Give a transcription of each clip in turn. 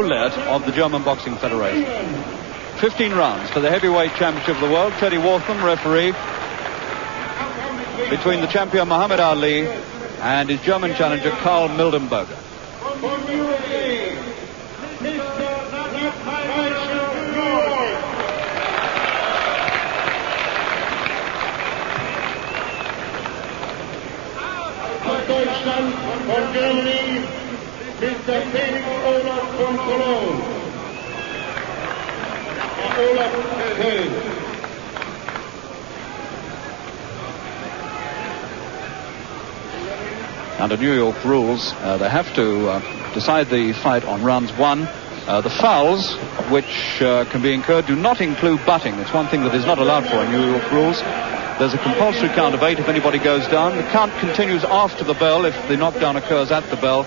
roulette of the German Boxing Federation. 15 rounds for the heavyweight championship of the world. Teddy Wortham, referee, between the champion Muhammad Ali and his German challenger Karl Mildenburger. Deutschland, from Germany, Mr. Felix Olaf from Cologne. Olaf Köln. Under New York rules, they have to decide the fight on rounds one. The fouls which can be incurred do not include butting. It's one thing that is not allowed for in New York rules. There's a compulsory count of 8 if anybody goes down. The count continues after the bell if the knockdown occurs at the bell.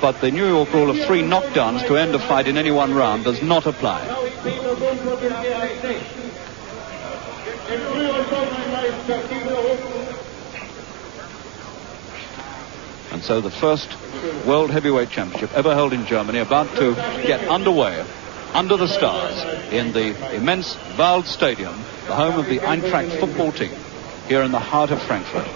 But the New York rule of 3 knockdowns to end a fight in any one round does not apply. And so the first World Heavyweight Championship ever held in Germany about to get underway under the stars in the immense Wald Stadium, the home of the Eintracht football team, here in the heart of Frankfurt.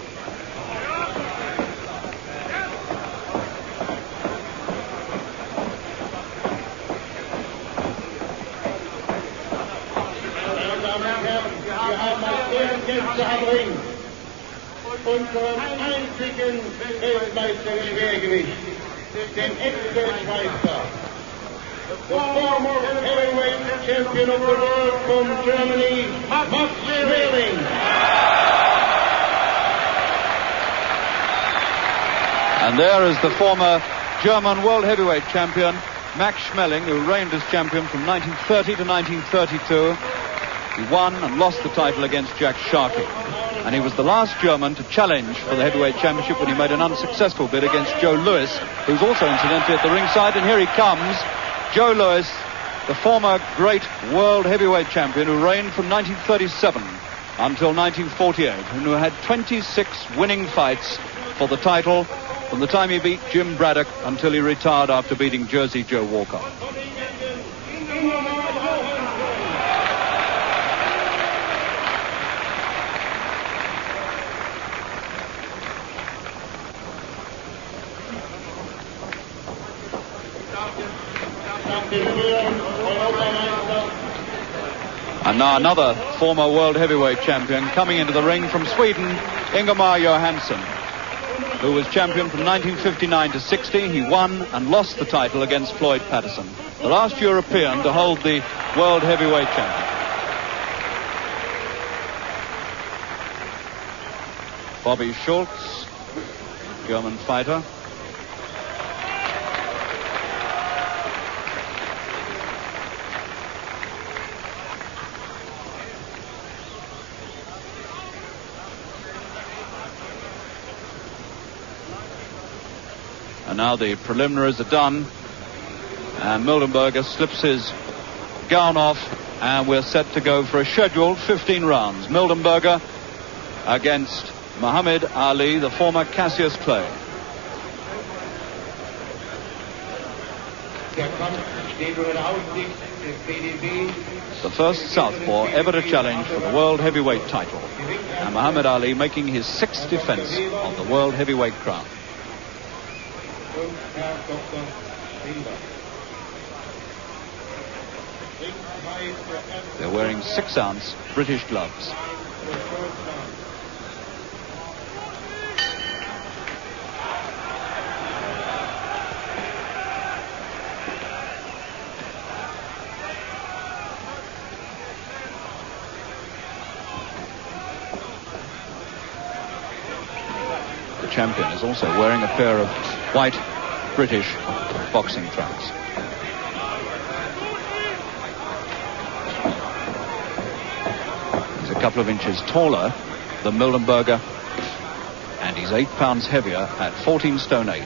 Unseren einzigen Weltmeister im Schwergewicht, den Ex-Weltmeister, the former heavyweight champion of the world from Germany, Max Schmeling. And there is the former German world heavyweight champion, Max Schmeling, who reigned as champion from 1930 to 1932. He won and lost the title against Jack Sharkey. And he was the last German to challenge for the heavyweight championship when he made an unsuccessful bid against Joe Louis, who's also incidentally at the ringside. And here he comes, Joe Louis, the former great world heavyweight champion who reigned from 1937 until 1948, and who had 26 winning fights for the title from the time he beat Jim Braddock until he retired after beating Jersey Joe Walker. And now another former world heavyweight champion coming into the ring from Sweden, Ingemar Johansson, who was champion from 1959 to 60. He won and lost the title against Floyd Patterson, the last European to hold the world heavyweight championship. Bobby Schultz, German fighter. And now the preliminaries are done, and Mildenburger slips his gown off, and we're set to go for a scheduled 15 rounds. Mildenburger against Muhammad Ali, the former Cassius Clay. The first southpaw ever to challenge for the world heavyweight title, and Muhammad Ali making his 6th defense of the world heavyweight crown. They're wearing 6-ounce British gloves. The champion is also wearing a pair of white British boxing trunks. He's a couple of inches taller than Mildenburger, and he's 8 pounds heavier at 14 stone 8.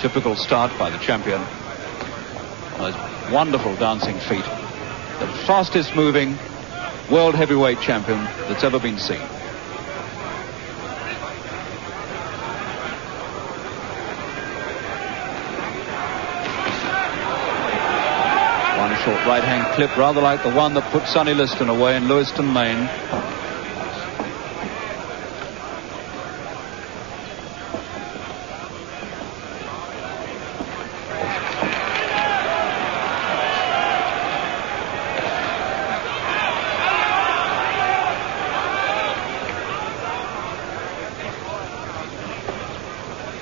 Typical start by the champion. Those wonderful dancing feet. The fastest moving world heavyweight champion that's ever been seen. One short right-hand clip, rather like the one that put Sonny Liston away in Lewiston, Maine.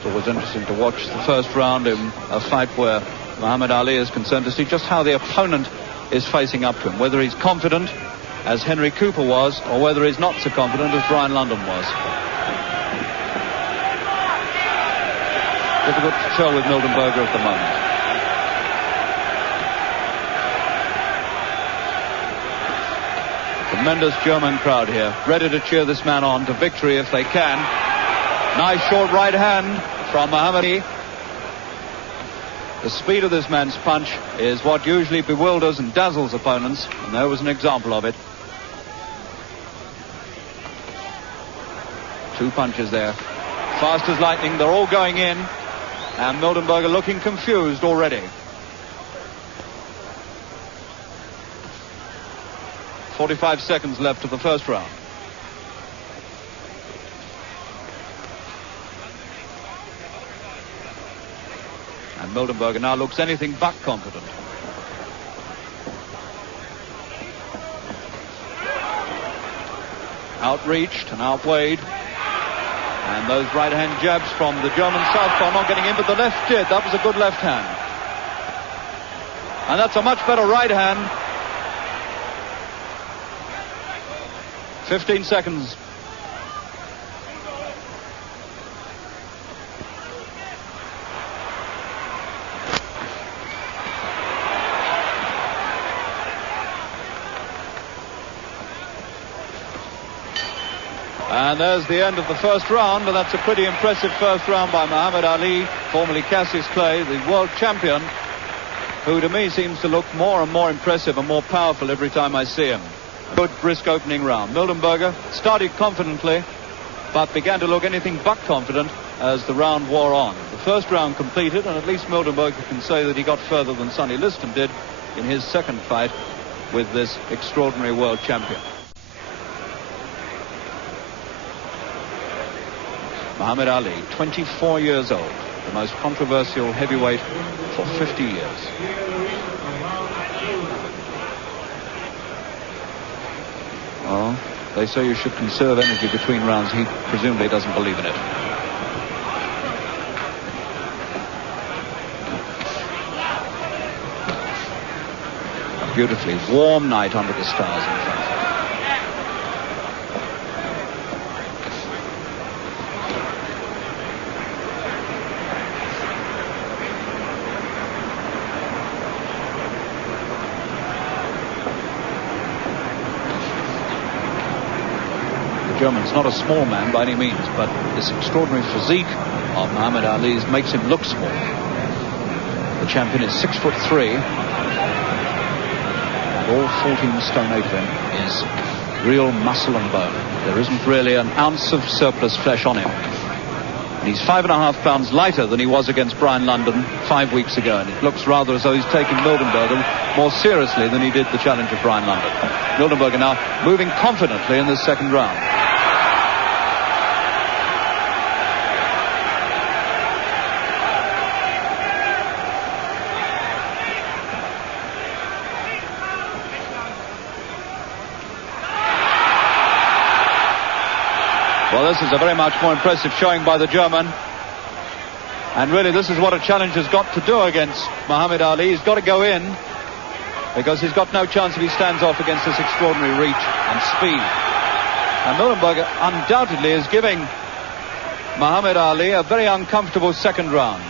It was interesting to watch the first round in a fight where Muhammad Ali is concerned, to see just how the opponent is facing up to him, whether he's confident as Henry Cooper was, or whether he's not so confident as Brian London was. Difficult to tell with Mildenburger at the moment. Tremendous German crowd here, ready to cheer this man on to victory if they can. Nice short right hand from Muhammad Ali. The speed of this man's punch is what usually bewilders and dazzles opponents, and there was an example of it. Two punches there. Fast as lightning, they're all going in, and Mildenburger looking confused already. 45 seconds left of the first round. And Mildenburger now looks anything but confident. Outreached and outweighed. And those right-hand jabs from the German southpaw not getting in, but the left did. That was a good left hand. And that's a much better right hand. 15 seconds. And there's the end of the first round, and that's a pretty impressive first round by Muhammad Ali, formerly Cassius Clay, the world champion, who to me seems to look more and more impressive and more powerful every time I see him. Good, brisk opening round. Mildenburger started confidently, but began to look anything but confident as the round wore on. The first round completed, and at least Mildenburger can say that he got further than Sonny Liston did in his second fight with this extraordinary world champion. Muhammad Ali, 24 years old, the most controversial heavyweight for 50 years. Well, they say you should conserve energy between rounds. He presumably doesn't believe in it. A beautifully warm night under the stars in front. German's not a small man by any means, but this extraordinary physique of Muhammad Ali's makes him look small. The champion is 6'3", and all 14 stone 8 of him is real muscle and bone. There isn't really an ounce of surplus flesh on him. And he's 5.5 pounds lighter than he was against Brian London 5 weeks ago, and it looks rather as though he's taking Mildenburger more seriously than he did the challenge of Brian London. Mildenburger now moving confidently in this second round. Well, this is a very much more impressive showing by the German. And really, this is what a challenger's got to do against Muhammad Ali. He's got to go in, because he's got no chance if he stands off against this extraordinary reach and speed. And Mildenburger undoubtedly is giving Muhammad Ali a very uncomfortable second round.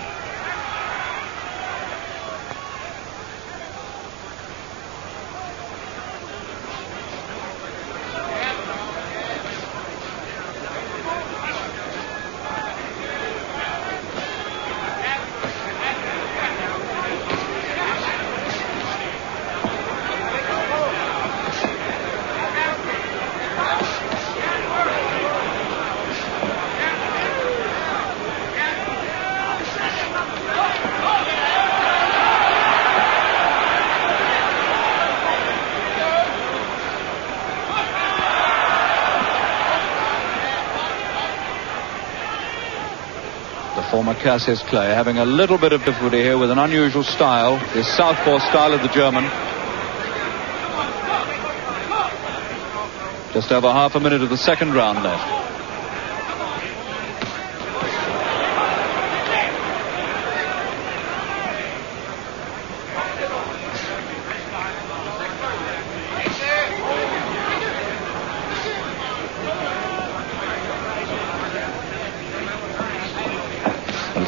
former Cassius Clay, having a little bit of difficulty here with an unusual style, this southpaw style of the German. Just over half a minute of the second round left.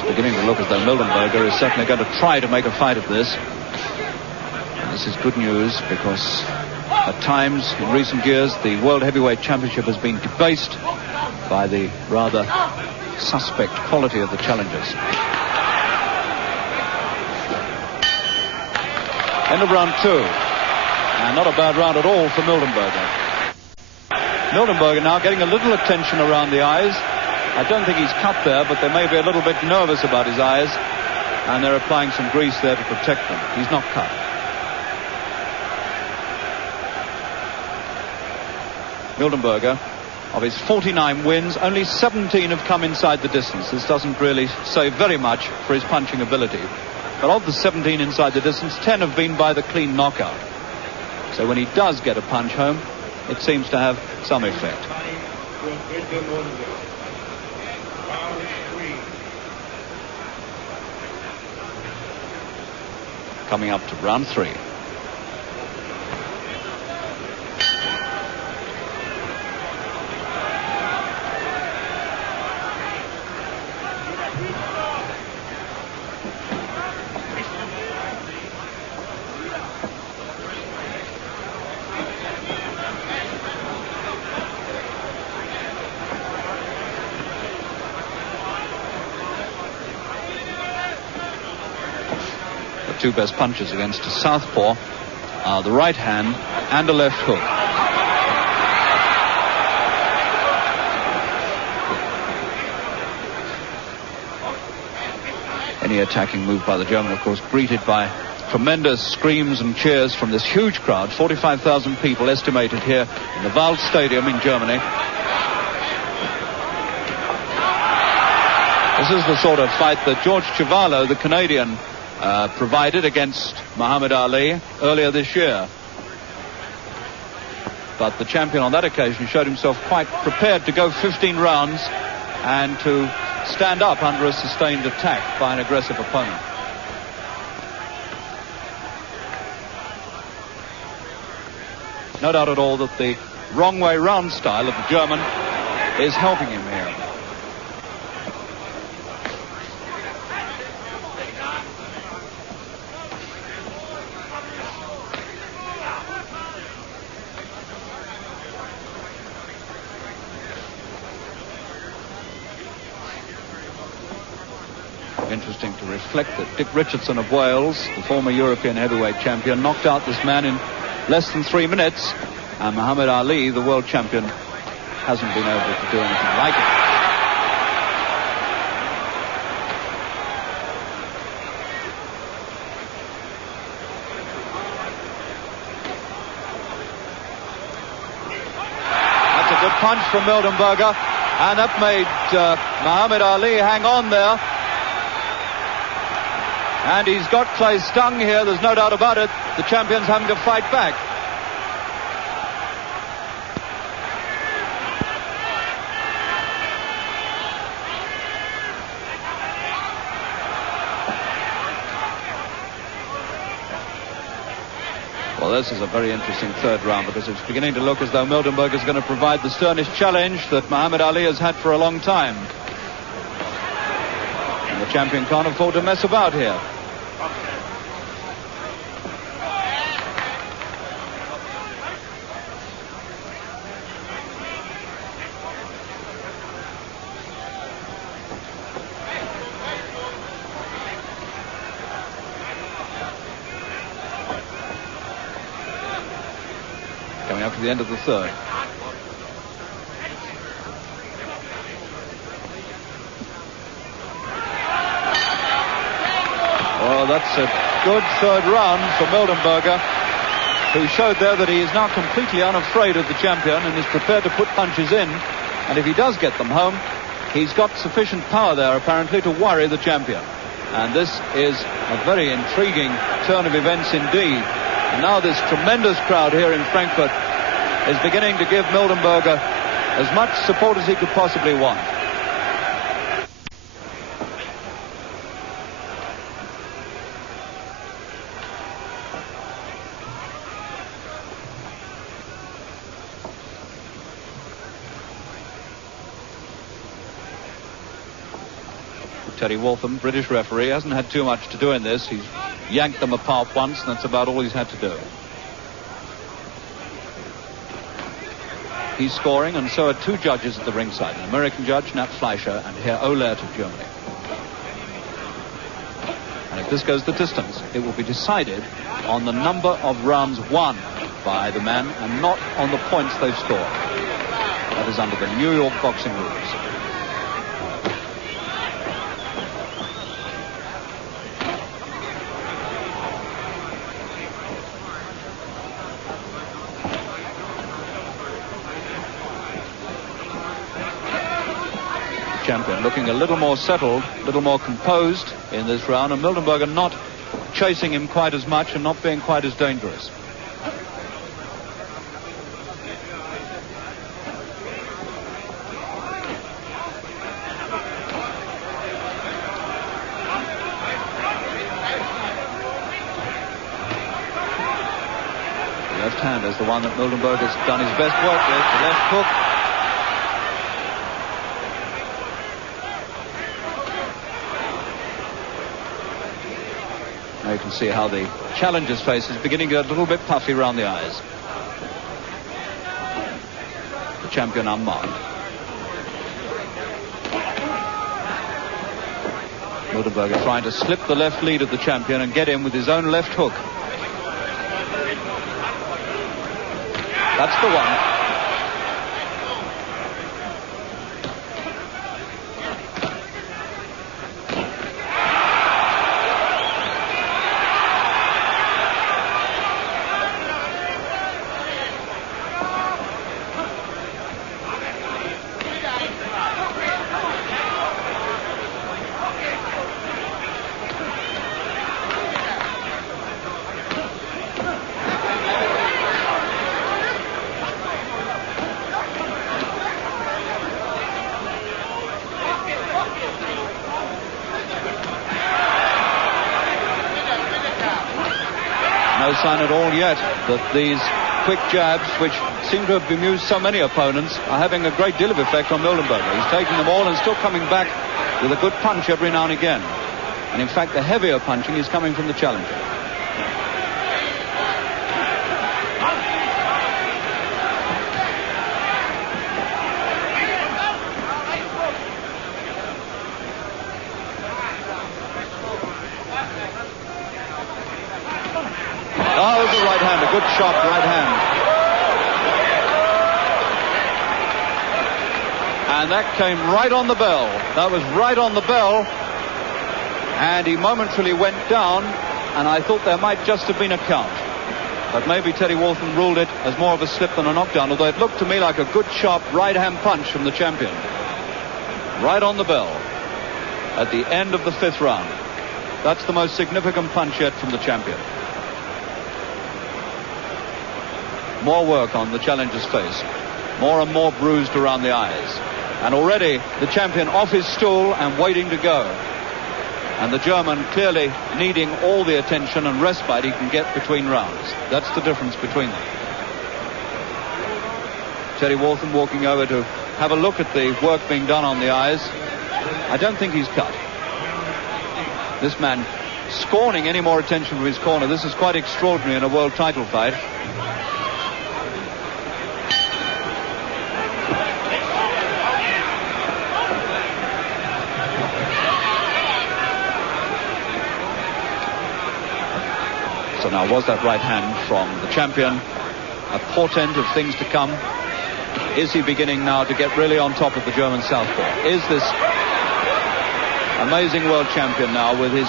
Beginning to look as though Mildenburger is certainly going to try to make a fight of this. And this is good news, because at times in recent years the World Heavyweight Championship has been debased by the rather suspect quality of the challengers. End of round 2. And not a bad round at all for Mildenburger. Mildenburger now getting a little attention around the eyes. I don't think he's cut there, but they may be a little bit nervous about his eyes, and they're applying some grease there to protect them. He's not cut. Mildenburger, of his 49 wins, only 17 have come inside the distance. This doesn't really say very much for his punching ability. But of the 17 inside the distance, 10 have been by the clean knockout. So when he does get a punch home, it seems to have some effect. Coming up to round 3. Two best punches against a southpaw are the right hand and a left hook. Any attacking move by the German, of course, greeted by tremendous screams and cheers from this huge crowd. 45,000 people estimated here in the Wald Stadium in Germany. This is the sort of fight that George Chuvalo, the Canadian, provided against Muhammad Ali earlier this year. But the champion on that occasion showed himself quite prepared to go 15 rounds and to stand up under a sustained attack by an aggressive opponent. No doubt at all that the wrong way round style of the German is helping him here. Interesting to reflect that Dick Richardson of Wales, the former European heavyweight champion, knocked out this man in less than 3 minutes, and Muhammad Ali, the world champion, hasn't been able to do anything like it. That's a good punch from Mildenburger, and that made Muhammad Ali hang on there. And he's got Clay stung here, there's no doubt about it. The champion's having to fight back. Well, this is a very interesting third round, because it's beginning to look as though Mildenburger is going to provide the sternest challenge that Muhammad Ali has had for a long time. And the champion can't afford to mess about here. Coming up to the end of the third. Well, that's a good third round for Mildenburger, who showed there that he is now completely unafraid of the champion and is prepared to put punches in. And if he does get them home, He's got sufficient power there, apparently, to worry the champion. And this is a very intriguing turn of events indeed. And now this tremendous crowd here in Frankfurt is beginning to give Mildenburger as much support as he could possibly want. Teddy Waltham, British referee, hasn't had too much to do in this. He's yanked them apart once, and that's about all he's had to do. He's scoring, and so are two judges at the ringside, an American judge, Nat Fleischer, and Herr Ohlert of Germany. And if this goes the distance, it will be decided on the number of rounds won by the man and not on the points they've scored. That is under the New York boxing rules. Champion looking a little more settled, a little more composed in this round, and Mildenburger not chasing him quite as much and not being quite as dangerous. The left hand is the one that Mildenburger's done his best work with, the left hook. Now you can see how the challenger's face is beginning to get a little bit puffy around the eyes. The champion unmarked. Mildenburger trying to slip the left lead of the champion and get in with his own left hook. That's the one. No sign at all yet that these quick jabs, which seem to have bemused so many opponents, are having a great deal of effect on Mildenburger. He's taking them all and still coming back with a good punch every now and again. And in fact, the heavier punching is coming from the challenger. Oh, it was a right hand, a good sharp right hand. And that came right on the bell. That was right on the bell. And he momentarily went down, and I thought there might just have been a count. But maybe Teddy Waltham ruled it as more of a slip than a knockdown, although it looked to me like a good sharp right hand punch from the champion. Right on the bell at the end of the 5th round. That's the most significant punch yet from the champion. More work on the challenger's face. More and more bruised around the eyes. And already the champion off his stool and waiting to go. And the German clearly needing all the attention and respite he can get between rounds. That's the difference between them. Teddy Waltham walking over to have a look at the work being done on the eyes. I don't think he's cut. This man scorning any more attention from his corner. This is quite extraordinary in a world title fight. So now, was that right hand from the champion a portent of things to come? Is he beginning now to get really on top of the German southpaw? Is this amazing world champion now, with his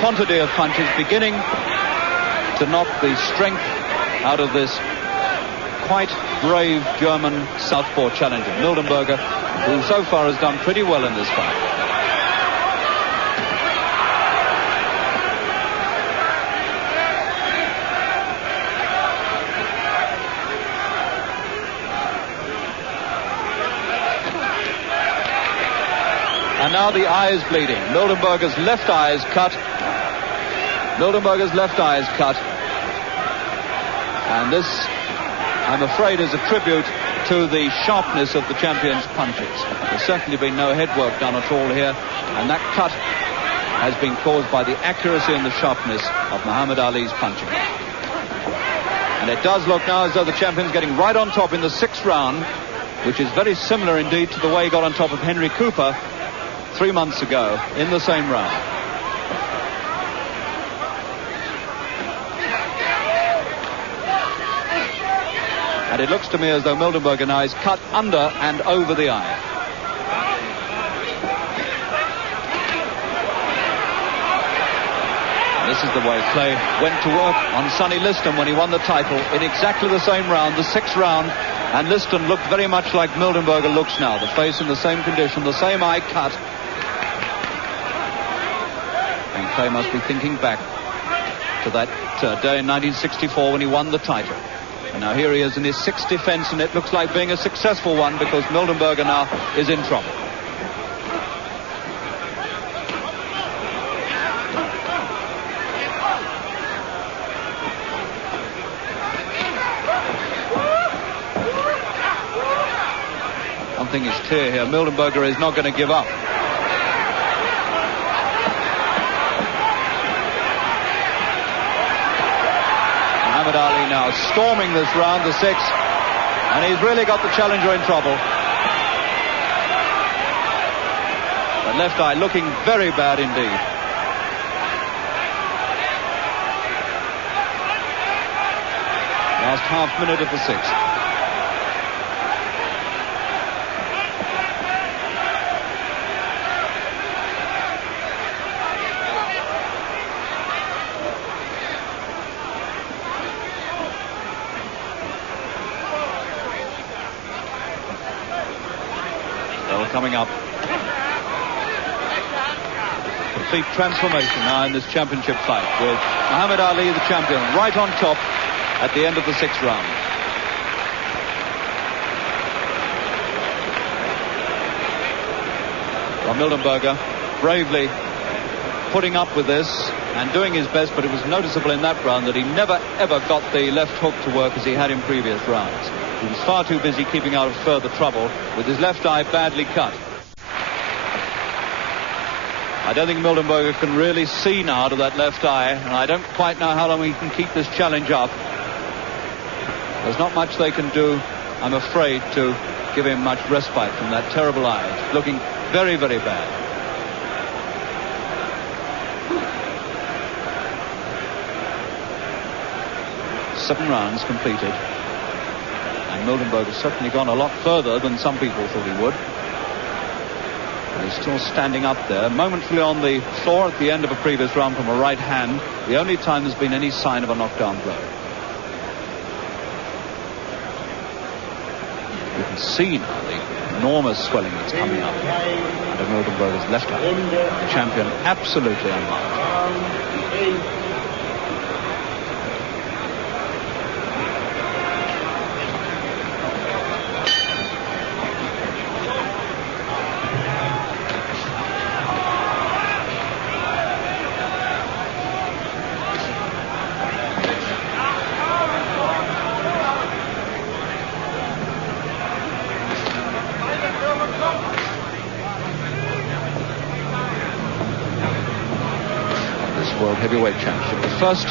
quantity of punches, beginning to knock the strength out of this quite brave German southpaw challenger, Mildenburger, who so far has done pretty well in this fight. And now the eye is bleeding. Mildenburger's left eye is cut. Mildenburger's left eye is cut. And this, I'm afraid, is a tribute to the sharpness of the champion's punches. There's certainly been no head work done at all here, and that cut has been caused by the accuracy and the sharpness of Muhammad Ali's punching. And it does look now as though the champion's getting right on top in the 6th round, which is very similar indeed to the way he got on top of Henry Cooper 3 months ago in the same round. And it looks to me as though Mildenburger now is cut under and over the eye. And this is the way Clay went to work on Sonny Liston when he won the title in exactly the same round, the 6th round. And Liston looked very much like Mildenburger looks now. The face in the same condition, the same eye cut. And Clay must be thinking back to that day in 1964 when he won the title. And now here he is in his 6th defense, and it looks like being a successful one because Mildenburger now is in trouble. One thing is clear here, Mildenburger is not going to give up. Muhammad Ali now storming this round, the 6th, and he's really got the challenger in trouble. The left eye looking very bad indeed. Last half minute of the 6th. Coming up. Complete transformation now in this championship fight with Muhammad Ali, the champion, right on top at the end of the 6th round. Well, Mildenburger bravely putting up with this and doing his best, but it was noticeable in that round that he never ever got the left hook to work as he had in previous rounds. He was far too busy keeping out of further trouble with his left eye badly cut. I don't think Mildenburger can really see now to that left eye, and I don't quite know how long he can keep this challenge up. There's not much they can do, I'm afraid, to give him much respite from that terrible eye. It's looking very, very bad. Seven rounds completed. And Mildenburger's certainly gone a lot further than some people thought he would. And he's still standing up there, momentarily on the floor at the end of a previous round from a right hand, the only time there's been any sign of a knockdown blow. You can see now the enormous swelling that's coming up under Mildenburger's left eye. The champion absolutely unmarked. World Heavyweight Championship, the first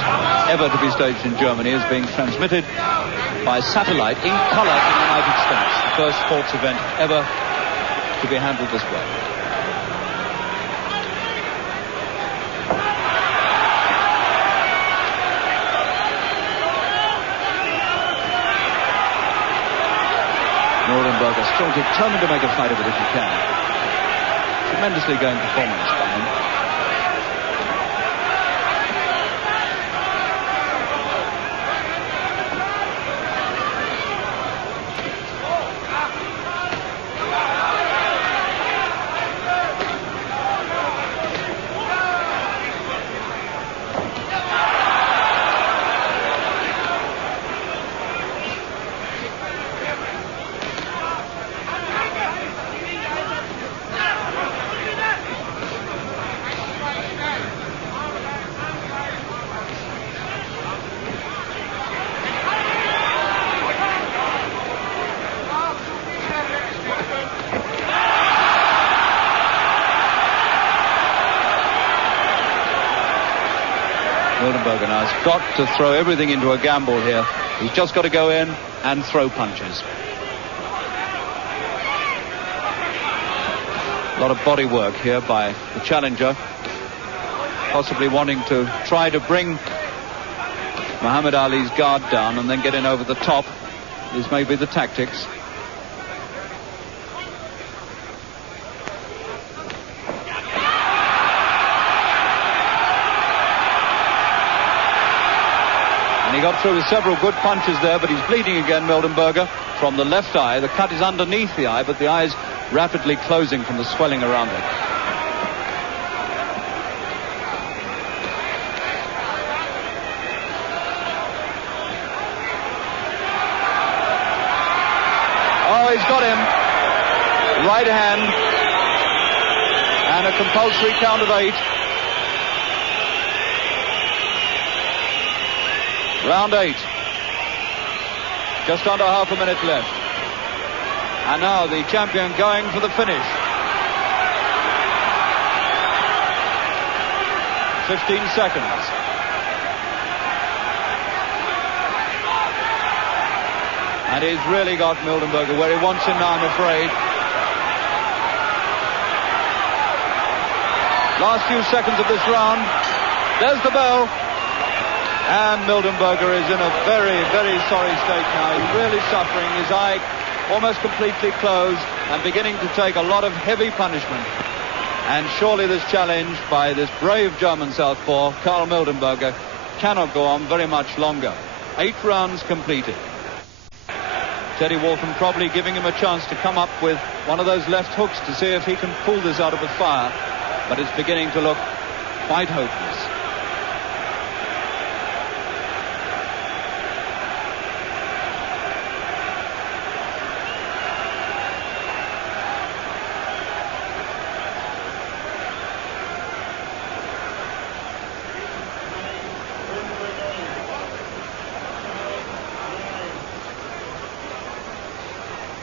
ever to be staged in Germany, is being transmitted by satellite in color in the United States. The first sports event ever to be handled this way. Mildenburger still determined to make a fight of it if he can. Tremendously going performance by him. Mildenburger now has got to throw everything into a gamble here. He's just got to go in and throw punches. A lot of body work here by the challenger, possibly wanting to try to bring Muhammad Ali's guard down and then get in over the top. These may be the tactics. And he got through with several good punches there, but he's bleeding again, Mildenburger, from the left eye. The cut is underneath the eye, but the eye is rapidly closing from the swelling around it. Oh, he's got him. Right hand. And a compulsory count of 8. Round 8. Just under half a minute left. And now the champion going for the finish. 15 seconds. And he's really got Mildenburger where he wants him now, I'm afraid. Last few seconds of this round. There's the bell. And Mildenburger is in a very, very sorry state now. He's really suffering. His eye almost completely closed and beginning to take a lot of heavy punishment. And surely this challenge by this brave German southpaw, Karl Mildenburger, cannot go on very much longer. 8 rounds completed. Teddy Walton probably giving him a chance to come up with one of those left hooks to see if he can pull this out of the fire. But it's beginning to look quite hopeless.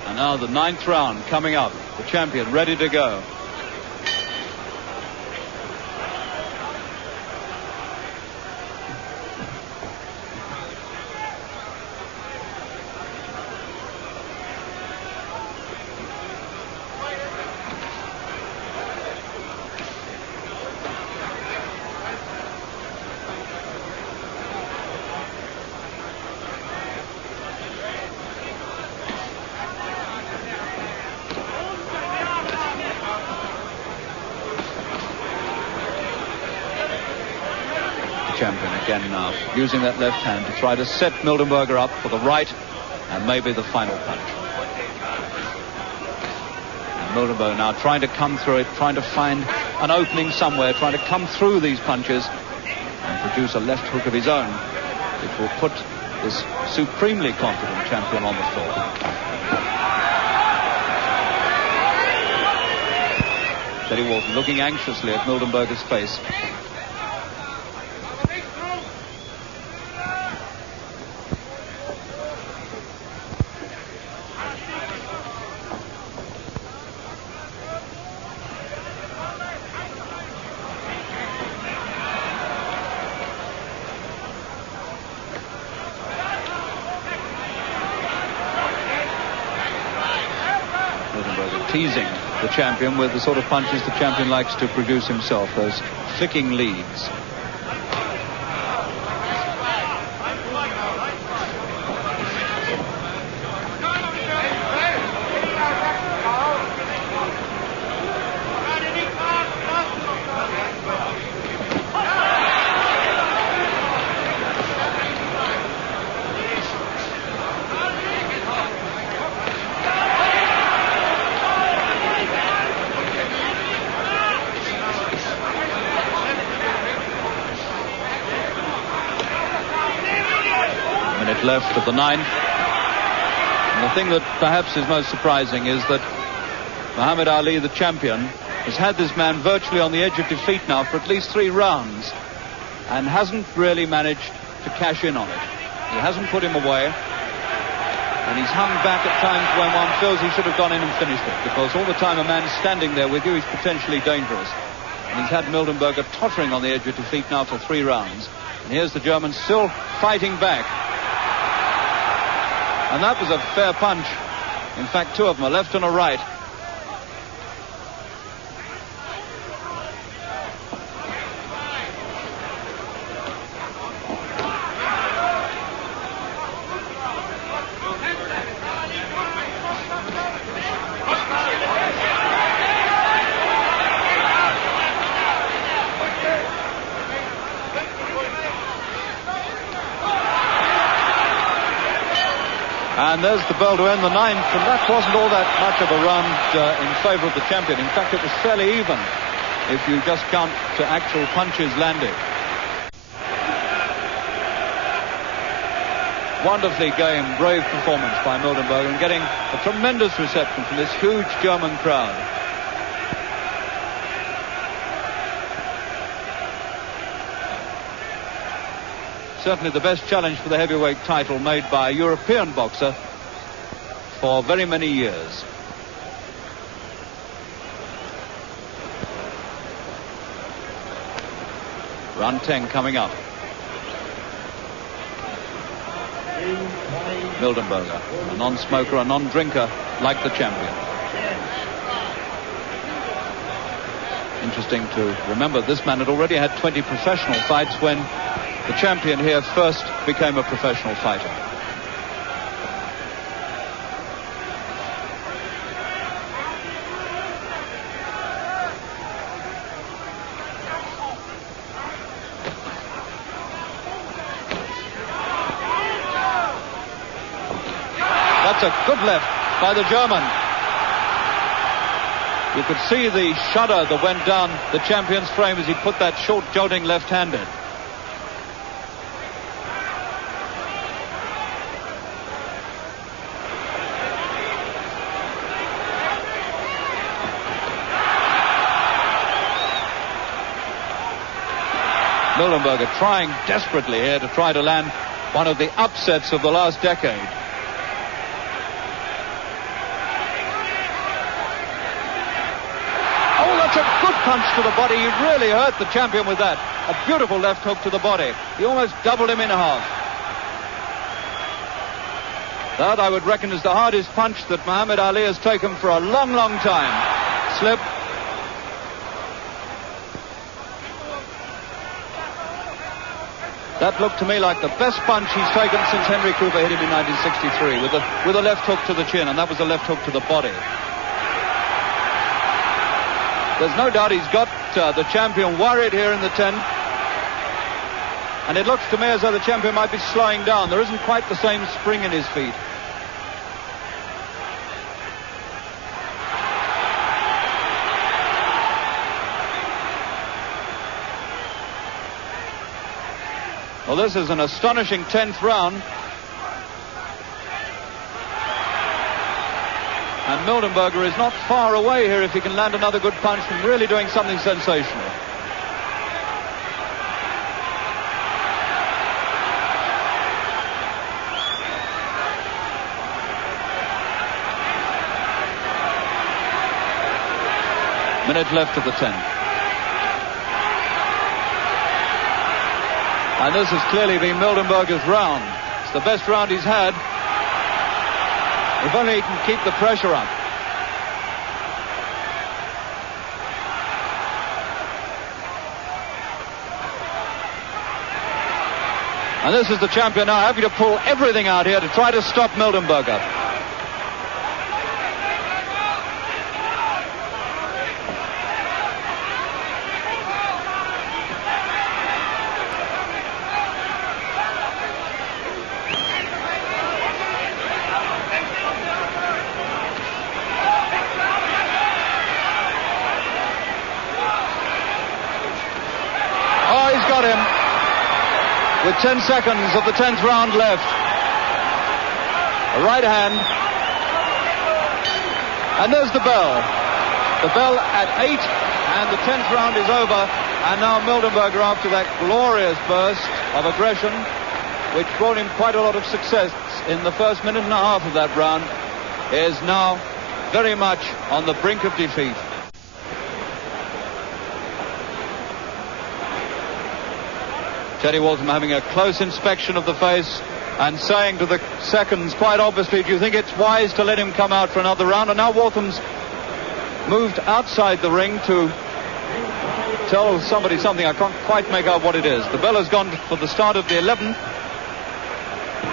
And now the 9th round coming up. The champion ready to go. Champion again now using that left hand to try to set Mildenburger up for the right and maybe the final punch. And Mildenburger now trying to come through it, trying to find an opening somewhere, trying to come through these punches and produce a left hook of his own, which will put this supremely confident champion on the floor. Teddy Walton looking anxiously at Mildenburger's face. Teasing the champion with the sort of punches the champion likes to produce himself, those flicking leads. Left of the 9th. And the thing that perhaps is most surprising is that Muhammad Ali, the champion, has had this man virtually on the edge of defeat now for at least 3 rounds and hasn't really managed to cash in on it. He hasn't put him away, and he's hung back at times when one feels he should have gone in and finished it, because all the time a man's standing there with you, he's potentially dangerous. And he's had Mildenburger tottering on the edge of defeat now for 3 rounds. And here's the German still fighting back. And that was a fair punch. In fact, 2 of them, a left and a right. And there's the bell to end the 9th, and that wasn't all that much of a round in favour of the champion. In fact, it was fairly even if you just count to actual punches landed. Wonderfully game, brave performance by Mildenburger, and getting a tremendous reception from this huge German crowd. Certainly the best challenge for the heavyweight title made by a European boxer for very many years. Round 10 coming up. Mildenburger, a non-smoker, a non-drinker like the champion. Interesting to remember this man had already had 20 professional fights when the champion here first became a professional fighter. That's a good left by the German. You could see the shudder that went down the champion's frame as he put that short jolting left-handed. Mildenburger trying desperately here to try to land one of the upsets of the last decade. Oh, that's a good punch to the body. He really hurt the champion with that. A beautiful left hook to the body. He almost doubled him in half. That, I would reckon, is the hardest punch that Muhammad Ali has taken for a long, long time. Slip. That looked to me like the best punch he's taken since Henry Cooper hit him in 1963 with a left hook to the chin, and that was a left hook to the body. There's no doubt he's got the champion worried here in the 10th. And it looks to me as though the champion might be slowing down. There isn't quite the same spring in his feet. Well, this is an astonishing 10th round. And Mildenburger is not far away here if he can land another good punch from really doing something sensational. Minute left of the 10th. And this has clearly been Mildenburger's round. It's the best round he's had. If only he can keep the pressure up. And this is the champion now having to pull everything out here to try to stop Mildenburger. With 10 seconds of the 10th round left. A right hand. And there's the bell. The bell at 8, and the 10th round is over. And now Mildenburger, after that glorious burst of aggression, which brought him quite a lot of success in the first minute and a half of that round, is now very much on the brink of defeat. Teddy Waltham having a close inspection of the face and saying to the seconds, quite obviously, do you think it's wise to let him come out for another round? And now Waltham's moved outside the ring to tell somebody something. I can't quite make out what it is. The bell has gone for the start of the 11th,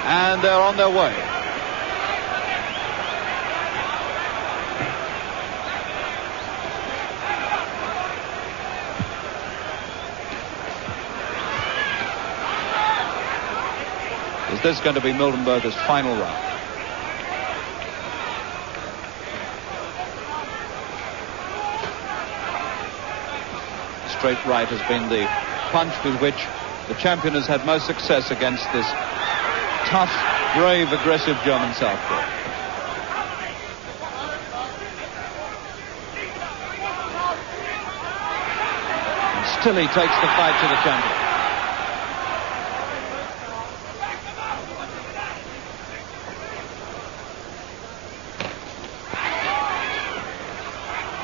and they're on their way. Is this going to be Mildenburger's final round? Straight right has been the punch with which the champion has had most success against this tough, brave, aggressive German southpaw. And still he takes the fight to the champion.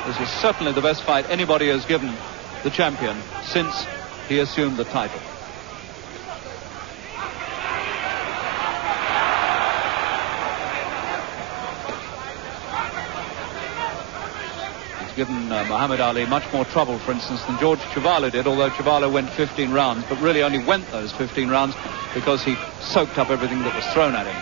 This is certainly the best fight anybody has given the champion since he assumed the title. He's given Muhammad Ali much more trouble, for instance, than George Chuvalo did, although Chuvalo went 15 rounds, but really only went those 15 rounds because he soaked up everything that was thrown at him.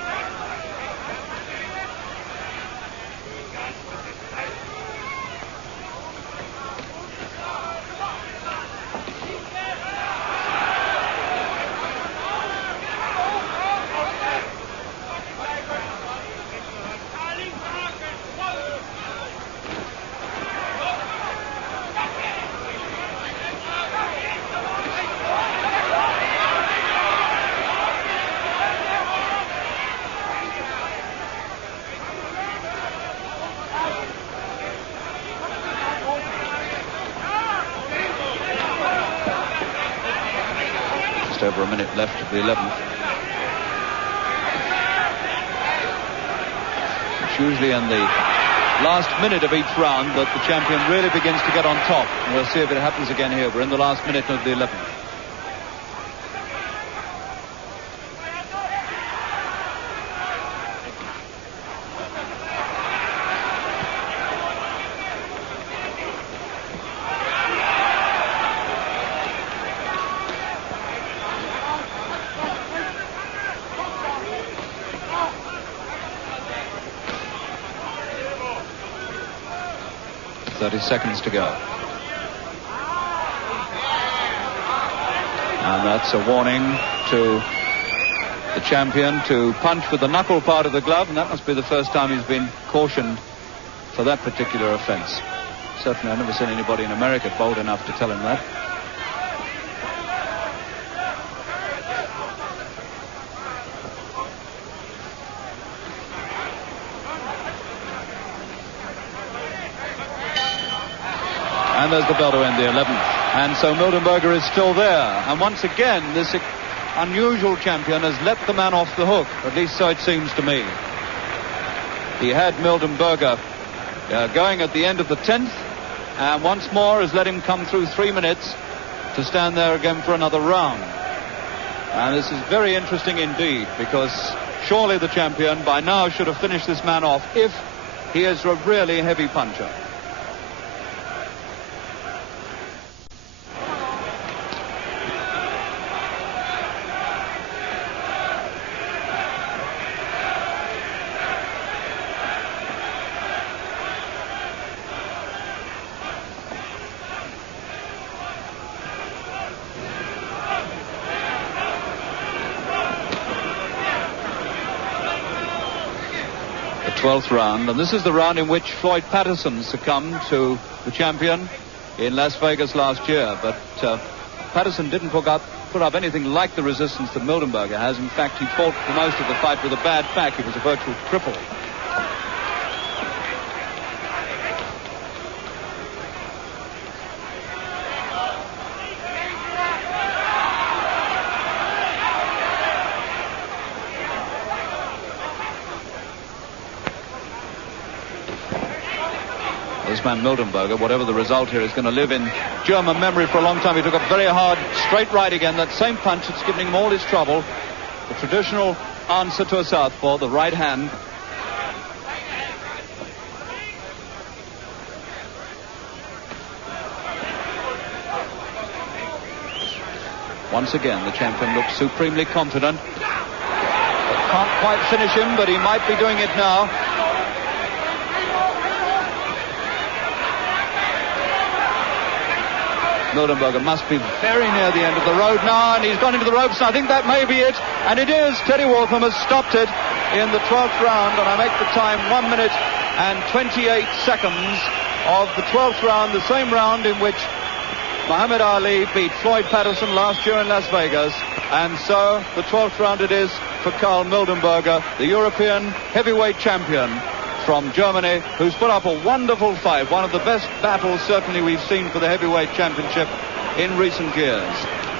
Over a minute left of the 11th. It's usually in the last minute of each round that the champion really begins to get on top. And we'll see if it happens again here. We're in the last minute of the 11th. Seconds to go. And that's a warning to the champion to punch with the knuckle part of the glove, and that must be the first time he's been cautioned for that particular offense. Certainly I've never seen anybody in America bold enough to tell him that. And there's the bell to end the 11th. And so Mildenburger is still there. And once again, this unusual champion has let the man off the hook. At least so it seems to me. He had Mildenburger going at the end of the 10th. And once more has let him come through 3 minutes to stand there again for another round. And this is very interesting indeed, because surely the champion by now should have finished this man off if he is a really heavy puncher. The 12th round, and this is the round in which Floyd Patterson succumbed to the champion in Las Vegas last year. But Patterson didn't put up anything like the resistance that Mildenburger has. In fact, he fought for most of the fight with a bad back. He was a virtual cripple. This man Mildenburger, whatever the result here, is going to live in German memory for a long time. He took a very hard straight right again. That same punch that's giving him all his trouble. The traditional answer to a southpaw, the right hand. Once again, the champion looks supremely confident. Can't quite finish him, but he might be doing it now. Mildenburger must be very near the end of the road now, and he's gone into the ropes, and I think that may be it. And it is. Teddy Waltham has stopped it in the 12th round, and I make the time 1 minute and 28 seconds of the 12th round, the same round in which Muhammad Ali beat Floyd Patterson last year in Las Vegas. And so the 12th round it is for Karl Mildenburger, the European heavyweight champion from Germany, who's put up a wonderful fight, one of the best battles certainly we've seen for the heavyweight championship in recent years.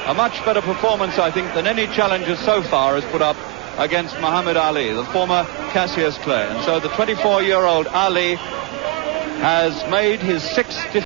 A much better performance, I think, than any challenger so far has put up against Muhammad Ali, the former Cassius Clay. And so the 24-year-old Ali has made his 6th